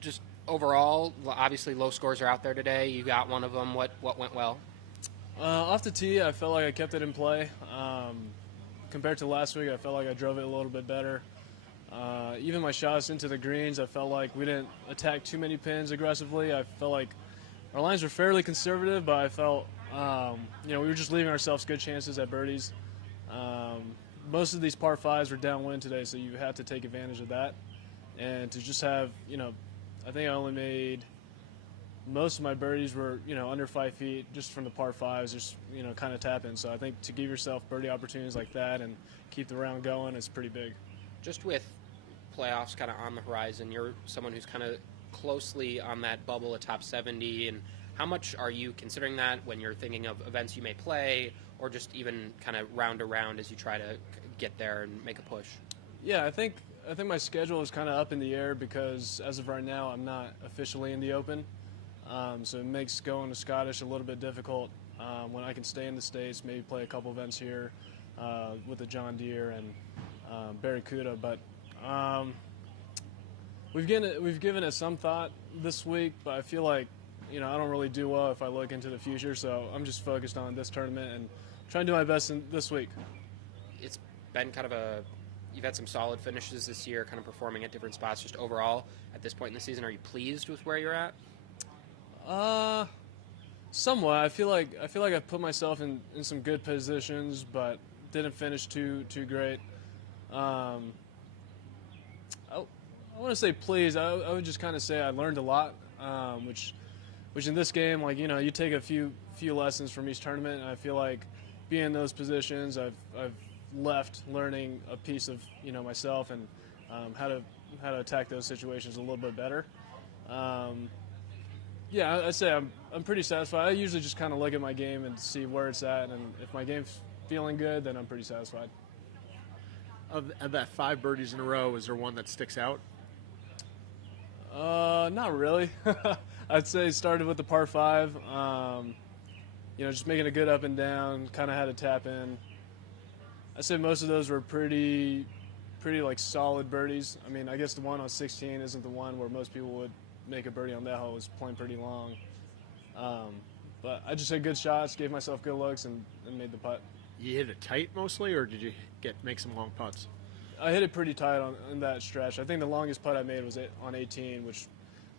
Just overall, obviously low scores are out there today. You got one of them. What went well? Off the tee, I felt like I kept it in play. Compared to last week, I felt like I drove it a little bit better. Even my shots into the greens, I felt like we didn't attack too many pins aggressively. I felt like our lines were fairly conservative, but I felt we were just leaving ourselves good chances at birdies. Most of these par fives were downwind today, so you had to take advantage of that. And to just have, I think I only made most of my birdies were, under 5 feet just from the par fives, just, kind of tapping. So I think to give yourself birdie opportunities like that and keep the round going is pretty big. Just with playoffs kind of on the horizon, you're someone who's kind of closely on that bubble at top 70. And how much are you considering that when you're thinking of events you may play, or just even kind of round to round as you try to get there and make a push? Yeah, I think my schedule is kind of up in the air because as of right now, I'm not officially in the Open. So it makes going to Scottish a little bit difficult when I can stay in the States, maybe play a couple events here with the John Deere and Barracuda. But we've given it some thought this week, but I feel like I don't really do well if I look into the future. So I'm just focused on this tournament and trying to do my best this week. It's been kind of you've had some solid finishes this year, kind of performing at different spots. Just overall, at this point in the season, are you pleased with where you're at? Somewhat. I feel like I've put myself in some good positions, but didn't finish too great. I want to say pleased. I would just kind of say I learned a lot, which in this game, you take a few lessons from each tournament, and I feel like being in those positions, I've left learning a piece of myself and how to attack those situations a little bit better. Yeah, I'd say I'm pretty satisfied. I usually just kind of look at my game and see where it's at, and if my game's feeling good, then I'm pretty satisfied. Of that 5 birdies in a row, is there one that sticks out? Not really. I'd say it started with the par 5. Just making a good up and down, kind of had to tap in. I'd say most of those were pretty like solid birdies. I mean, I guess the one on 16 isn't the one where most people would make a birdie on that hole. It was playing pretty long. But I just had good shots, gave myself good looks, and made the putt. You hit it tight mostly, or did you make some long putts? I hit it pretty tight on that stretch. I think the longest putt I made was on 18, which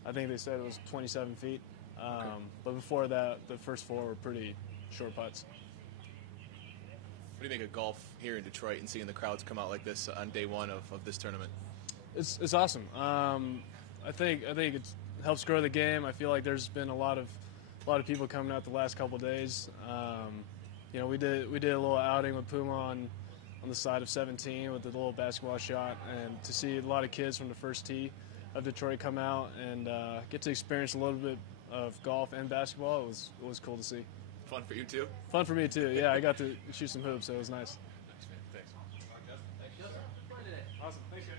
I think they said it was 27 feet. Okay. But before that, the first 4 were pretty short putts. What do you make of golf here in Detroit and seeing the crowds come out like this on day one of this tournament? It's awesome. I think it helps grow the game. I feel like there's been a lot of people coming out the last couple of days. We did a little outing with Puma on the side of 17 with the little basketball shot, and to see a lot of kids from the first tee of Detroit come out and get to experience a little bit of golf and basketball, it was cool to see. Fun for you too? Fun for me too. Yeah, I got to shoot some hoops, so it was nice. Thanks. Awesome. Thanks, guys.